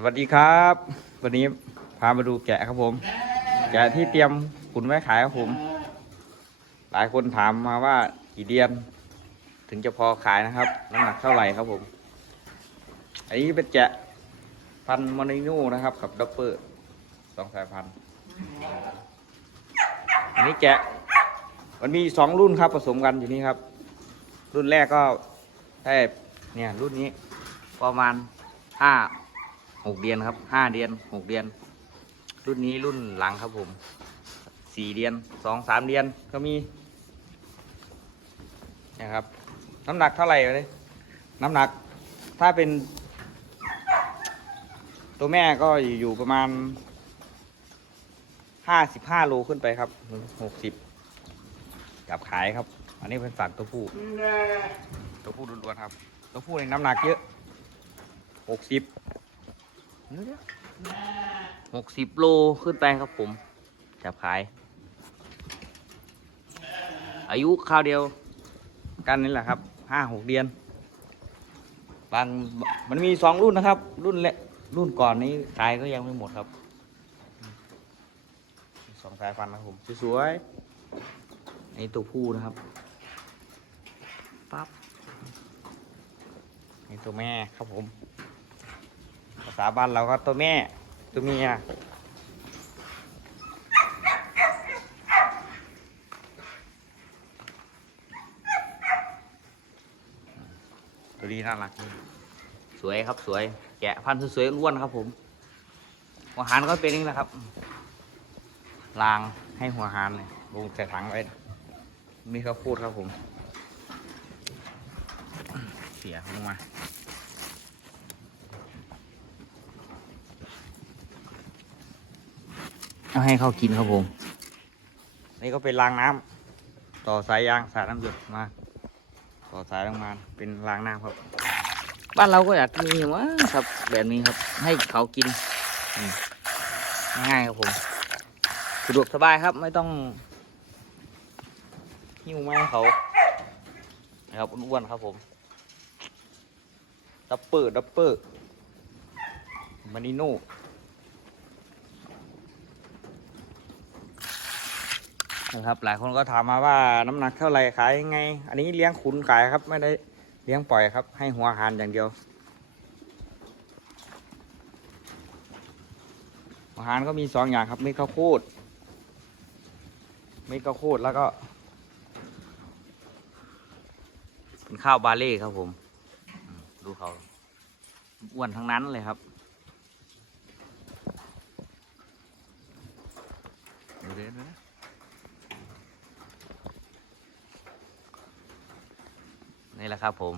สวัสดีครับ วันนี้พามาดูแกะครับผม แกะที่เตรียมขุนไว้ขายครับผม หลายคนถามมาว่ากี่เดือนถึงจะพอขายนะครับน้ำหนักเท่าไหร่ครับผม อันนี้เป็นแกะพันมอนิโน่นะครับ กับดับเบิลสองสายพันธุ์อันนี้แกะ มันมีสองรุ่นครับผสมกันอยู่นี่ครับ รุ่นแรกก็ได้เนี่ยรุ่นนี้ประมาณห้า หกเดือนครับห้าเดือนหกเดือน รุ่นนี้รุ่นหลังครับผมสี่เดือนสองสามเดือนก็มีเนี่ยครับ น้ำหนักเท่าไหร่เลยน้ำหนักถ้าเป็น ตัวแม่ก็อยู่ประมาณห้าสิบห้าโลขึ้นไปครับหกสิบจับขายครับ อันนี้เป็นฝักตัวผู้ตัวผู้ล้วนๆครับ ตัวผู้ในน้ำหนักเยอะหกสิบ หกสิบโลขึ้นไปครับผม จับขาย อายุคราวเดียวกันนี่แหละครับห้าหกเดือน บางมันมีสองรุ่นนะครับ รุ่นเละรุ่นก่อนนี้ขายก็ยังไม่หมดครับสองสายพันธุ์นะครับผมสวยๆนี่ตัวผู้นะครับปั๊บนี่ตัวแม่ครับผม ภาษาบ้านเราก็ตัวแม่ ตัวเมียตัวนี้น่ารัก สวยครับสวย แกะพันธุ์สวยๆอ้วนครับผม หัวหารก็เป็นนี่แหละครับรางให้หัวหารเลยลงใส่ถังไว้มีข้าวโพดครับผม เสียลงมา เอาให้เขากินครับผม นี่ก็เป็นรางน้ำต่อสายยางสายน้ำหยดมา ต่อสายลงมาเป็นรางน้ำครับ บ้านเราก็อยากมีว่าครับแบบนี้ครับ ให้เขากินอืมง่ายๆครับผมสะดวกสบายครับไม่ต้องหิ้วไม้ให้เขานะครับอ้วนๆครับผมดับเปิดดับเปิดมานิโน่ นะครับ หลายคนก็ถามมาว่าน้ำหนักเท่าไหร่ขายยังไง อันนี้เลี้ยงขุนขายครับ ไม่ได้เลี้ยงปล่อยครับ ให้หัวอาหารอย่างเดียวอาหารก็มีสองอย่างครับเม็ดข้าวโพดเม็ดข้าวโพดแล้วก็เป็นข้าวบาเล่ครับผม ดูเขาอ้วนทั้งนั้นเลยครับดูเด็ดนะ นี่แหละครับ ผม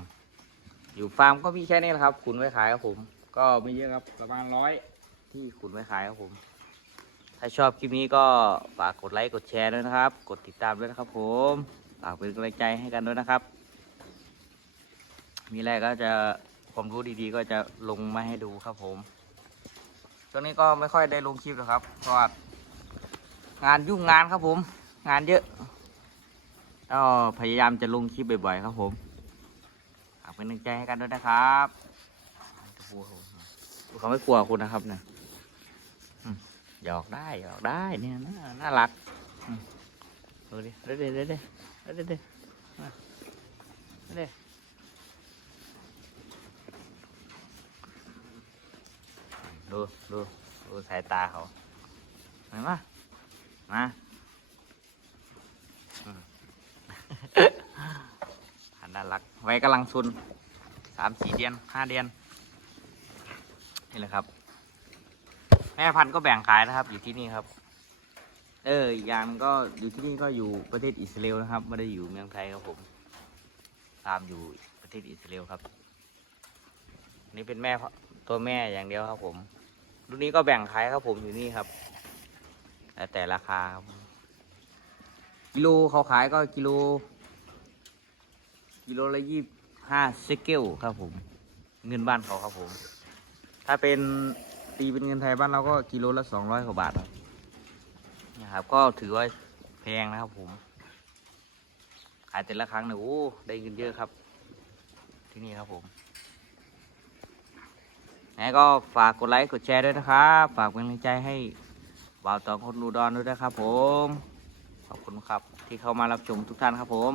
อยู่ฟาร์มก็มีแค่นี้แหละครับ ขุนไว้ขายครับผม ก็ไม่เยอะครับ ประมาณร้อยที่ขุนไว้ขายครับผม ถ้าชอบคลิปนี้ก็ฝากกดไลค์กดแชร์ด้วยนะครับ กดติดตามด้วยนะครับ ผมฝากเป็นกำลังใจให้กันด้วยนะครับ มีอะไรก็จะความรู้ดีๆ ก็จะลงมาให้ดูครับผมช่วงนี้ก็ไม่ค่อยได้ลงคลิปหรอกครับเพราะว่างานยุ่งงานครับผม งานเยอะก็พยายามจะลงคลิปบ่อยๆครับผม เป็นหนึ่งใจให้กันด้วยนะครับเขาไม่กลัวคุณนะครับเนี่ยหยอกได้หยอกได้เนี่ยน่ารักดูดิเด็ดเด็ดเด็ดเด็ดเด็ดเด็ดเด็ดดูดูดูสายตาเขาไหนไหมา น่ารัก ไว้กำลังซุนสามสี่เดือนห้าเดือนนี่แหละครับ แม่พันธุ์ก็แบ่งขายนะครับ อยู่ที่นี่ครับ เอออีกอย่างหนึ่งก็อยู่ที่นี่ก็อยู่ประเทศอิสราเอลนะครับไม่ได้อยู่เมืองไทยครับผม ตามอยู่ประเทศอิสราเอลครับ นี่เป็นแม่ตัวแม่อย่างเดียวครับ ผมรุ่นนี้ก็แบ่งขายครับผมอยู่นี่ครับแต่แต่ราคาครับกิโลเขาขายก็กิโล กิโลละยี่ห้าเซเกลครับผม เงินบ้านเขาครับผม ถ้าเป็นตีเป็นเงินไทยบ้านเราก็กิโลละสองร้อยกว่าบาทครับนะครับ ก็ถือว่าแพงนะครับผม ขายแต่ละครั้งเนี่ยโอ้ได้เงินเยอะครับ ที่นี่ครับผมงั้นก็ฝากกดไลค์กดแชร์ด้วยนะครับ ฝากเป็นกำลังใจให้บ่าวตองคนดูดอนด้วยนะครับผม ขอบคุณครับที่เข้ามารับชมทุกท่านครับผม